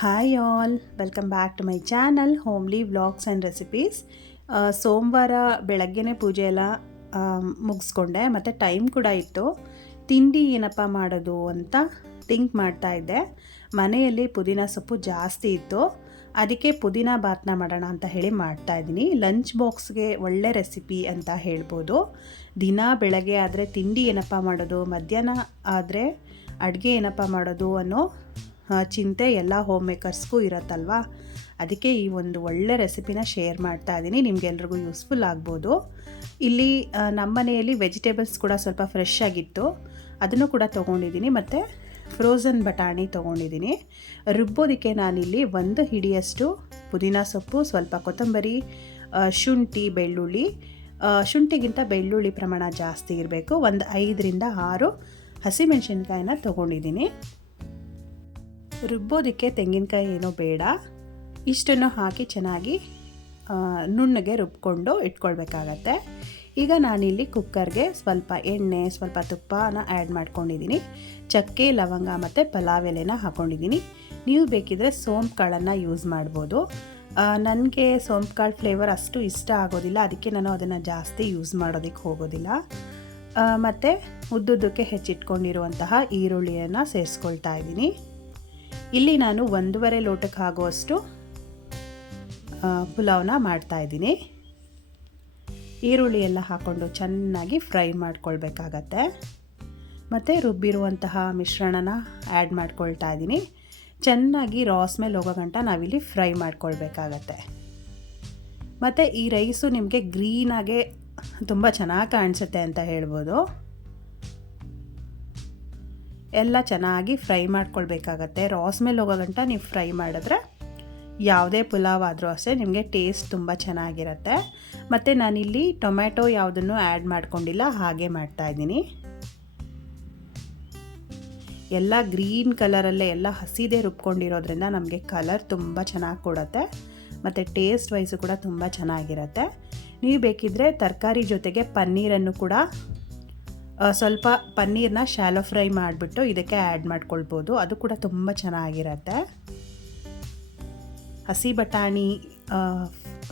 Hi all welcome back to my channel homely vlogs and recipes ಸೋಮವಾರ ಬೆಳಗ್ಗೆನೇ ಪೂಜೆ ಎಲ್ಲ ಮುಗಿಸ್ಕೊಂಡೆ, ಮತ್ತು ಟೈಮ್ ಕೂಡ ಇತ್ತು. ತಿಂಡಿ ಏನಪ್ಪ ಮಾಡೋದು ಅಂತ ಥಿಂಕ್ ಮಾಡ್ತಾ ಇದ್ದೆ. ಮನೆಯಲ್ಲಿ ಪುದೀನ ಸೊಪ್ಪು ಜಾಸ್ತಿ ಇತ್ತು. ಅದಕ್ಕೆ ಪುದೀನ ಬಾತ್ನ ಮಾಡೋಣ ಅಂತ ಹೇಳಿ ಮಾಡ್ತಾ ಇದ್ದೀನಿ. ಲಂಚ್ ಬಾಕ್ಸ್ಗೆ ಒಳ್ಳೆ ರೆಸಿಪಿ ಅಂತ ಹೇಳ್ಬೋದು. ದಿನ ಬೆಳಗ್ಗೆ ಆದರೆ ತಿಂಡಿ ಏನಪ್ಪ ಮಾಡೋದು, ಮಧ್ಯಾಹ್ನ ಆದರೆ ಅಡುಗೆ ಏನಪ್ಪ ಮಾಡೋದು ಅನ್ನೋ ಚಿಂತೆ ಎಲ್ಲ ಹೋಮ್ ಮೇಕರ್ಸ್ಗೂ ಇರತ್ತಲ್ವಾ? ಅದಕ್ಕೆ ಈ ಒಂದು ಒಳ್ಳೆ ರೆಸಿಪಿನ ಶೇರ್ ಮಾಡ್ತಾ ಇದ್ದೀನಿ ನಿಮಗೆಲ್ರಿಗೂ ಯೂಸ್ಫುಲ್ ಆಗ್ಬೋದು. ಇಲ್ಲಿ ನಮ್ಮ ಮನೆಯಲ್ಲಿ ವೆಜಿಟೇಬಲ್ಸ್ ಕೂಡ ಸ್ವಲ್ಪ ಫ್ರೆಶ್ ಆಗಿತ್ತು. ಅದನ್ನು ಕೂಡ ತೊಗೊಂಡಿದ್ದೀನಿ ಮತ್ತು ಫ್ರೋಝನ್ ಬಟಾಣಿ ತೊಗೊಂಡಿದ್ದೀನಿ ರುಬ್ಬೋದಕ್ಕೆ ನಾನಿಲ್ಲಿ ಒಂದು ಹಿಡಿಯಷ್ಟು ಪುದೀನ ಸೊಪ್ಪು, ಸ್ವಲ್ಪ ಕೊತ್ತಂಬರಿ ಶುಂಠಿ, ಬೆಳ್ಳುಳ್ಳಿ. ಶುಂಠಿಗಿಂತ ಬೆಳ್ಳುಳ್ಳಿ ಪ್ರಮಾಣ ಜಾಸ್ತಿ ಇರಬೇಕು. ಒಂದು ಐದರಿಂದ ಆರು ಹಸಿಮೆಣಸಿನ್ಕಾಯನ್ನ ತೊಗೊಂಡಿದ್ದೀನಿ ರುಬ್ಬೋದಕ್ಕೆ ತೆಂಗಿನಕಾಯಿ ಏನೋ ಬೇಡ. ಇಷ್ಟನ್ನು ಹಾಕಿ ಚೆನ್ನಾಗಿ ನುಣ್ಣಗೆ ರುಬ್ಕೊಂಡು ಇಟ್ಕೊಳ್ಬೇಕಾಗತ್ತೆ. ಈಗ ನಾನಿಲ್ಲಿ ಕುಕ್ಕರ್ಗೆ ಸ್ವಲ್ಪ ಎಣ್ಣೆ, ಸ್ವಲ್ಪ ತುಪ್ಪನ ಆ್ಯಡ್ ಮಾಡ್ಕೊಂಡಿದ್ದೀನಿ. ಚಕ್ಕೆ, ಲವಂಗ ಮತ್ತು ಪಲಾವ್ ಎಲೆನ ಹಾಕ್ಕೊಂಡಿದ್ದೀನಿ ನೀವು ಬೇಕಿದ್ರೆ ಸೋಂಪುಗಳನ್ನು ಯೂಸ್ ಮಾಡ್ಬೋದು. ನನಗೆ ಸೋಂಪು ಕಾಳು ಫ್ಲೇವರ್ ಅಷ್ಟು ಇಷ್ಟ ಆಗೋದಿಲ್ಲ. ಅದಕ್ಕೆ ನಾನು ಅದನ್ನು ಜಾಸ್ತಿ ಯೂಸ್ ಮಾಡೋದಕ್ಕೆ ಹೋಗೋದಿಲ್ಲ. ಮತ್ತು ಉದ್ದುದ್ದಕ್ಕೆ ಹೆಚ್ಚಿಟ್ಕೊಂಡಿರುವಂತಹ ಈರುಳ್ಳಿಯನ್ನು ಸೇರಿಸ್ಕೊಳ್ತಾ ಇದ್ದೀನಿ. ಇಲ್ಲಿ ನಾನು ಒಂದೂವರೆ ಲೋಟಕ್ಕೆ ಆಗುವಷ್ಟು ಪುಲಾವ್ನ ಮಾಡ್ತಾ ಇದ್ದೀನಿ. ಈರುಳ್ಳಿ ಎಲ್ಲ ಹಾಕ್ಕೊಂಡು ಚೆನ್ನಾಗಿ ಫ್ರೈ ಮಾಡ್ಕೊಳ್ಬೇಕಾಗತ್ತೆ. ಮತ್ತು ರುಬ್ಬಿರುವಂತಹ ಮಿಶ್ರಣನ ಆ್ಯಡ್ ಮಾಡ್ಕೊಳ್ತಾ ಇದ್ದೀನಿ. ಚೆನ್ನಾಗಿ ರಾಸ್ ಮೇಲೆ ಹೋಗೋ ಗಂಟ ನಾವಿಲ್ಲಿ ಫ್ರೈ ಮಾಡ್ಕೊಳ್ಬೇಕಾಗತ್ತೆ. ಮತ್ತು ಈ ರೈಸು ನಿಮಗೆ ಗ್ರೀನಾಗೆ ತುಂಬ ಚೆನ್ನಾಗಿ ಕಾಣಿಸುತ್ತೆ ಅಂತ ಹೇಳ್ಬೋದು. ಎಲ್ಲ ಚೆನ್ನಾಗಿ ಫ್ರೈ ಮಾಡ್ಕೊಳ್ಬೇಕಾಗತ್ತೆ. ರಾಸ್ ಮೇಲೆ ಹೋಗೋ ಗಂಟ ನೀವು ಫ್ರೈ ಮಾಡಿದ್ರೆ ಯಾವುದೇ ಪುಲಾವ್ ಆದರೂ ಅಷ್ಟೇ ನಿಮಗೆ ಟೇಸ್ಟ್ ತುಂಬ ಚೆನ್ನಾಗಿರುತ್ತೆ. ಮತ್ತು ನಾನಿಲ್ಲಿ ಟೊಮ್ಯಾಟೊ ಯಾವುದನ್ನು ಆ್ಯಡ್ ಮಾಡ್ಕೊಂಡಿಲ್ಲ, ಹಾಗೆ ಮಾಡ್ತಾಯಿದ್ದೀನಿ ಎಲ್ಲ ಗ್ರೀನ್ ಕಲರಲ್ಲೇ ಎಲ್ಲ ಹಸಿದೇ ರುಬ್ಕೊಂಡಿರೋದ್ರಿಂದ ನಮಗೆ ಕಲರ್ ತುಂಬ ಚೆನ್ನಾಗಿ ಕೊಡುತ್ತೆ. ಮತ್ತು ಟೇಸ್ಟ್ ವೈಸು ಕೂಡ ತುಂಬ ಚೆನ್ನಾಗಿರುತ್ತೆ. ನೀವು ಬೇಕಿದ್ದರೆ ತರಕಾರಿ ಜೊತೆಗೆ ಪನ್ನೀರನ್ನು ಕೂಡ ಸ್ವಲ್ಪ ಪನ್ನೀರ್ನ ಶಾಲೋ ಫ್ರೈ ಮಾಡಿಬಿಟ್ಟು ಇದಕ್ಕೆ ಆ್ಯಡ್ ಮಾಡ್ಕೊಳ್ಬೋದು. ಅದು ಕೂಡ ತುಂಬ ಚೆನ್ನಾಗಿರತ್ತೆ. ಹಸಿ ಬಟಾಣಿ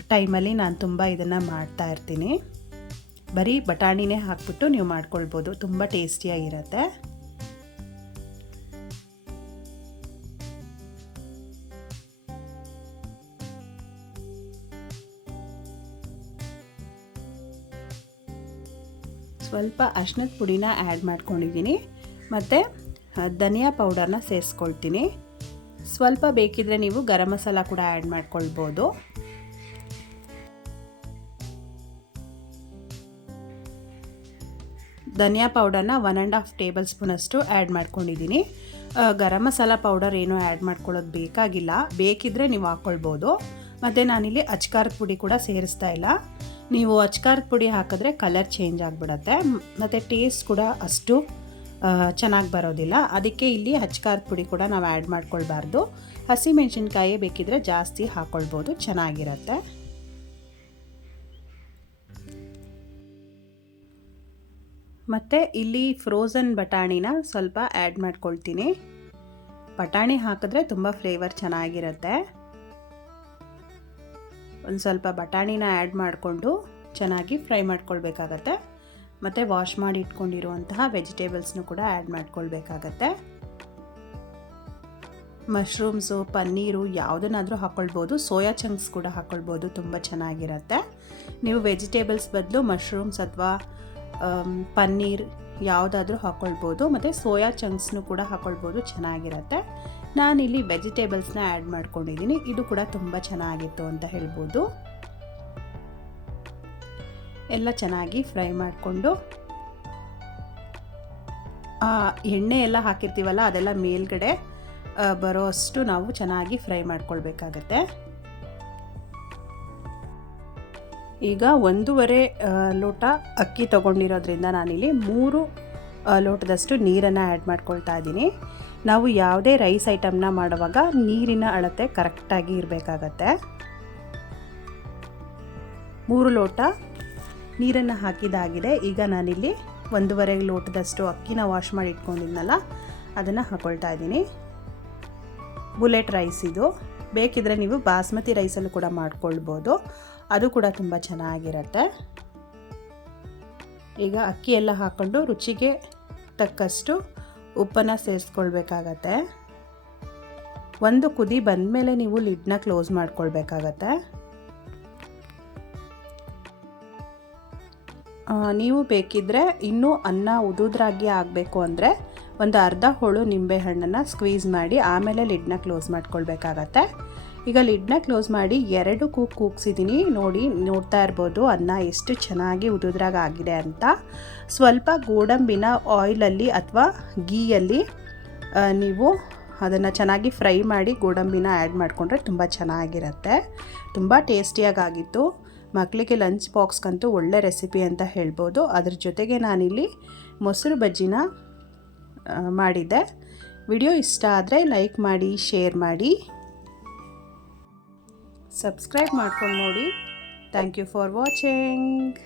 ಟೈಮಲ್ಲಿ ನಾನು ತುಂಬ ಇದನ್ನು ಮಾಡ್ತಾ ಇರ್ತೀನಿ. ಬರೀ ಬಟಾಣಿನೇ ಹಾಕ್ಬಿಟ್ಟು ನೀವು ಮಾಡ್ಕೊಳ್ಬೋದು. ತುಂಬ ಟೇಸ್ಟಿಯಾಗಿರುತ್ತೆ ಸ್ವಲ್ಪ ಅರ್ಶಿನದ ಪುಡಿನ ಆ್ಯಡ್ ಮಾಡ್ಕೊಂಡಿದ್ದೀನಿ. ಮತ್ತು ಧನಿಯಾ ಪೌಡರ್ನ ಸೇರಿಸ್ಕೊಳ್ತೀನಿ. ಸ್ವಲ್ಪ ಬೇಕಿದ್ರೆ ನೀವು ಗರಂ ಮಸಾಲ ಕೂಡ ಆ್ಯಡ್ ಮಾಡ್ಕೊಳ್ಬೋದು. ಧನಿಯಾ ಪೌಡರ್ನ ಒನ್ ಆ್ಯಂಡ್ ಹಾಫ್ ಟೇಬಲ್ ಸ್ಪೂನಷ್ಟು ಆ್ಯಡ್ ಮಾಡ್ಕೊಂಡಿದ್ದೀನಿ. ಗರಂ ಮಸಾಲ ಪೌಡರ್ ಏನೂ ಆ್ಯಡ್ ಮಾಡ್ಕೊಳ್ಳೋದು ಬೇಕಾಗಿಲ್ಲ. ಬೇಕಿದ್ದರೆ ನೀವು ಹಾಕ್ಕೊಳ್ಬೋದು ಮತ್ತು ನಾನಿಲ್ಲಿ ಅಚ್ಕಾರದ ಪುಡಿ ಕೂಡ ಸೇರಿಸ್ತಾ ಇಲ್ಲ. ನೀವು ಅಚ್ಕಾರದ ಪುಡಿ ಹಾಕಿದ್ರೆ ಕಲರ್ ಚೇಂಜ್ ಆಗಿಬಿಡತ್ತೆ. ಮತ್ತು ಟೇಸ್ಟ್ ಕೂಡ ಅಷ್ಟು ಚೆನ್ನಾಗಿ ಬರೋದಿಲ್ಲ. ಅದಕ್ಕೆ ಇಲ್ಲಿ ಹಚ್ಕಾರದ ಪುಡಿ ಕೂಡ ನಾವು ಆ್ಯಡ್ ಮಾಡ್ಕೊಳ್ಬಾರ್ದು. ಹಸಿ ಮೆಣಸಿನ್ಕಾಯಿ ಬೇಕಿದ್ರೆ ಜಾಸ್ತಿ ಹಾಕ್ಕೊಳ್ಬೋದು ಚೆನ್ನಾಗಿರತ್ತೆ. ಮತ್ತು ಇಲ್ಲಿ ಫ್ರೋಝನ್ ಬಟಾಣಿನ ಸ್ವಲ್ಪ ಆ್ಯಡ್ ಮಾಡ್ಕೊಳ್ತೀನಿ. ಬಟಾಣಿ ಹಾಕಿದ್ರೆ ತುಂಬ ಫ್ಲೇವರ್ ಚೆನ್ನಾಗಿರುತ್ತೆ. ಒಂದು ಸ್ವಲ್ಪ ಬಟಾಣಿನ ಆ್ಯಡ್ ಮಾಡಿಕೊಂಡು ಚೆನ್ನಾಗಿ ಫ್ರೈ ಮಾಡ್ಕೊಳ್ಬೇಕಾಗತ್ತೆ. ಮತ್ತು ವಾಶ್ ಮಾಡಿ ಇಟ್ಕೊಂಡಿರುವಂತಹ ವೆಜಿಟೇಬಲ್ಸ್ನು ಕೂಡ ಆ್ಯಡ್ ಮಾಡ್ಕೊಳ್ಬೇಕಾಗತ್ತೆ. ಮಶ್ರೂಮ್ಸು ಪನ್ನೀರು ಯಾವುದನ್ನಾದರೂ ಹಾಕ್ಕೊಳ್ಬೋದು ಸೋಯಾ ಚಂಕ್ಸ್ ಕೂಡ ಹಾಕ್ಕೊಳ್ಬೋದು ತುಂಬ ಚೆನ್ನಾಗಿರುತ್ತೆ. ನೀವು ವೆಜಿಟೇಬಲ್ಸ್ ಬದಲು ಮಶ್ರೂಮ್ಸ್ ಅಥವಾ ಪನ್ನೀರ್ ಯಾವುದಾದ್ರೂ ಹಾಕ್ಕೊಳ್ಬೋದು ಮತ್ತು ಸೋಯಾ ಚಂಕ್ಸ್ನು ಕೂಡ ಹಾಕ್ಕೊಳ್ಬೋದು ಚೆನ್ನಾಗಿರುತ್ತೆ. ನಾನಿಲ್ಲಿ ವೆಜಿಟೇಬಲ್ಸ್ನ ಆ್ಯಡ್ ಮಾಡ್ಕೊಂಡಿದ್ದೀನಿ. ಇದು ಕೂಡ ತುಂಬ ಚೆನ್ನಾಗಿತ್ತು ಅಂತ ಹೇಳ್ಬೋದು. ಎಲ್ಲ ಚೆನ್ನಾಗಿ ಫ್ರೈ ಮಾಡಿಕೊಂಡು ಎಣ್ಣೆ ಎಲ್ಲ ಹಾಕಿರ್ತೀವಲ್ಲ, ಅದೆಲ್ಲ ಮೇಲ್ಗಡೆ ಬರೋ ಅಷ್ಟು ನಾವು ಚೆನ್ನಾಗಿ ಫ್ರೈ ಮಾಡ್ಕೊಳ್ಬೇಕಾಗತ್ತೆ. ಈಗ ಒಂದೂವರೆ ಲೋಟ ಅಕ್ಕಿ ತೊಗೊಂಡಿರೋದ್ರಿಂದ ನಾನಿಲ್ಲಿ ಮೂರು ಲೋಟದಷ್ಟು ನೀರನ್ನು ಆ್ಯಡ್ ಮಾಡ್ಕೊಳ್ತಾ ಇದ್ದೀನಿ. ನಾವು ಯಾವುದೇ ರೈಸ್ ಐಟಮ್ನ ಮಾಡುವಾಗ ನೀರಿನ ಅಳತೆ ಕರೆಕ್ಟಾಗಿ ಇರಬೇಕಾಗತ್ತೆ. ಮೂರು ಲೋಟ ನೀರನ್ನು ಹಾಕಿದಾಗಿದೆ ಈಗ ನಾನಿಲ್ಲಿ ಒಂದೂವರೆ ಲೋಟದಷ್ಟು ಅಕ್ಕಿನ ವಾಶ್ ಮಾಡಿ ಇಟ್ಕೊಂಡಿದ್ನಲ್ಲ, ಅದನ್ನು ಹಾಕ್ಕೊಳ್ತಾ ಇದ್ದೀನಿ. ಬುಲೆಟ್ ರೈಸ್ ಇದು. ಬೇಕಿದ್ರೆ ನೀವು ಬಾಸ್ಮತಿ ರೈಸಲ್ಲೂ ಕೂಡ ಮಾಡ್ಕೊಳ್ಬೋದು. ಅದು ಕೂಡ ತುಂಬ ಚೆನ್ನಾಗಿರುತ್ತೆ. ಈಗ ಅಕ್ಕಿ ಎಲ್ಲ ಹಾಕ್ಕೊಂಡು ರುಚಿಗೆ ತಕ್ಕಷ್ಟು ಉಪ್ಪನ್ನು ಸೇರಿಸ್ಕೊಳ್ಬೇಕಾಗತ್ತೆ. ಒಂದು ಕುದಿ ಬಂದಮೇಲೆ ನೀವು ಲಿಡ್ನ ಕ್ಲೋಸ್ ಮಾಡ್ಕೊಳ್ಬೇಕಾಗತ್ತೆ. ನೀವು ಬೇಕಿದ್ದರೆ ಇನ್ನೂ ಅನ್ನ ಉದುದ್ರಾಗಿ ಆಗಬೇಕು ಅಂದರೆ ಒಂದು ಅರ್ಧ ಹೋಳು ನಿಂಬೆಹಣ್ಣನ್ನು ಸ್ಕ್ವೀಸ್ ಮಾಡಿ ಆಮೇಲೆ ಲಿಡ್ನ ಕ್ಲೋಸ್ ಮಾಡ್ಕೊಳ್ಬೇಕಾಗತ್ತೆ. ಈಗ ಲಿಡ್ನ ಕ್ಲೋಸ್ ಮಾಡಿ ಎರಡು ಕೂಕ್ ಕೂಗ್ಸಿದ್ದೀನಿ ನೋಡಿ, ನೋಡ್ತಾ ಇರ್ಬೋದು ಅನ್ನ ಎಷ್ಟು ಚೆನ್ನಾಗಿ ಉದುದ್ರಾಗ ಆಗಿದೆ ಅಂತ. ಸ್ವಲ್ಪ ಗೋಡಂಬಿನ ಆಯಿಲಲ್ಲಿ ಅಥವಾ ಗೀಯಲ್ಲಿ ನೀವು ಅದನ್ನು ಚೆನ್ನಾಗಿ ಫ್ರೈ ಮಾಡಿ ಗೋಡಂಬಿನ ಆ್ಯಡ್ ಮಾಡಿಕೊಂಡ್ರೆ ತುಂಬ ಚೆನ್ನಾಗಿರುತ್ತೆ. ತುಂಬ ಟೇಸ್ಟಿಯಾಗಿತ್ತು ಮಕ್ಕಳಿಗೆ ಲಂಚ್ ಬಾಕ್ಸ್ಗಂತೂ ಒಳ್ಳೆ ರೆಸಿಪಿ ಅಂತ ಹೇಳ್ಬೋದು. ಅದ್ರ ಜೊತೆಗೆ ನಾನಿಲ್ಲಿ ಮೊಸರು ಬಜ್ಜಿನ ಮಾಡಿದ್ದೆ. ವಿಡಿಯೋ ಇಷ್ಟ ಆದರೆ ಲೈಕ್ ಮಾಡಿ, ಶೇರ್ ಮಾಡಿ. ಸಬ್ಸ್ಕ್ರೈಬ್ ಮಾಡ್ಕೊಂಡು ನೋಡಿ. Thank you for watching